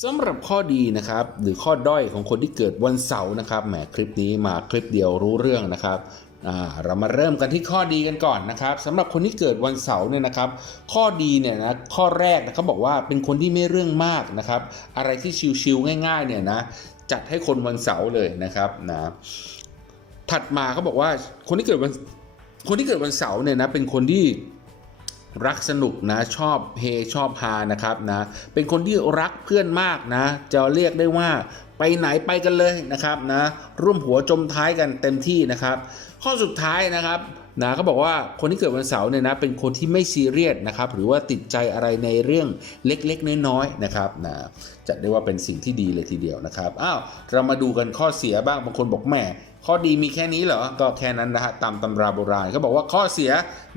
สำหรับข้อดีนะครับหรือข้อด้อยของคนที่เกิดวันเสาร์นะครับแหมคลิปนี้มาคลิปเดียวรู้เรื่องนะครับเรามาเริ่มกันที่ข้อดีกันก่อนนะครับสำหรับคนที่เกิดวันเสาร์เนี่ยนะครับ ข้อดีเนี่ยนะข้อแรกนะเขาบอกว่าเป็นคนที่ไม่เรื่องมากนะครับ อะไรที่ชิวๆง่าย ๆ เนี่ยนะจัดให้คนวันเสาร์เลยนะครับนะถัดมาเขาบอกว่าคนที่เกิดวันคนที่เกิดวันเสาร์เนี่ยนะเป็นคนที่ รักสนุกนะชอบเฮชอบฮานะครับนะเป็นคนที่รักเพื่อนมากนะ จะเรียกได้ว่าไปไหนไปกันเลยนะครับนะร่วมหัวจมท้ายกันเต็มที่นะครับ ข้อสุดท้ายนะครับนะเขาบอกว่าคนที่เกิดวันเสาร์เนี่ยนะเป็นคนที่ไม่ซีเรียสนะครับหรือว่าติดใจอะไรในเรื่องเล็กๆ น้อยๆนะครับนะจัดได้ว่าเป็นสิ่งที่ดีเลยทีเดียวนะครับอ้าวเรามาดูกันข้อเสียบ้างบางคนบอกแหมข้อดีมีแค่นี้เหรอก็แค่นั้นนะฮะตามตำราโบราณเขาบอกว่าข้อเสีย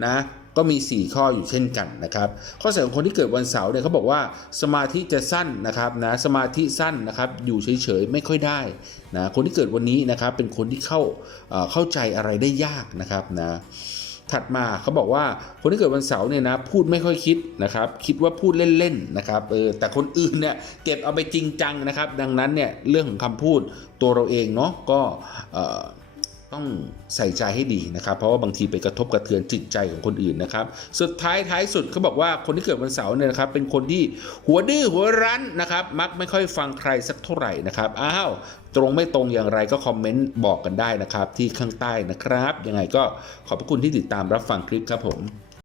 นะ ก็มี 4 ข้ออยู่เช่นกันนะครับ ข้อเสียของคนที่เกิดวันเสาร์เนี่ยเขาบอกว่าสมาธิจะสั้นนะครับนะสมาธิสั้นนะครับอยู่เฉยๆไม่ค่อยได้นะคนที่เกิดวันนี้นะครับเป็นคนที่เข้าเข้าใจอะไรได้ยากนะครับนะถัดมาเขาบอกว่าคนที่เกิดวันเสาร์เนี่ยนะพูดไม่ค่อยคิดนะครับคิดว่าพูดเล่นๆนะครับเออแต่คนอื่นเนี่ยเก็บเอาไปจริงจังนะครับ ดังนั้นเนี่ยเรื่องของคำพูดตัวเราเองเนาะก็เออ ต้องใส่ใจให้ดีนะครับ เพราะว่าบางทีไปกระทบกระเทือนจิตใจของคนอื่นนะครับ สุดท้ายท้ายสุดเขาบอกว่าคนที่เกิดวันเสาร์เนี่ยนะครับ เป็นคนที่หัวดื้อหัวรั้นนะครับ มักไม่ค่อยฟังใครสักเท่าไหร่นะครับ อ้าว ตรงไม่ตรงอย่างไรก็คอมเมนต์บอกกันได้นะครับ ที่ข้างใต้นะครับ ยังไงก็ขอบพระคุณที่ติดตามรับฟังคลิปครับผม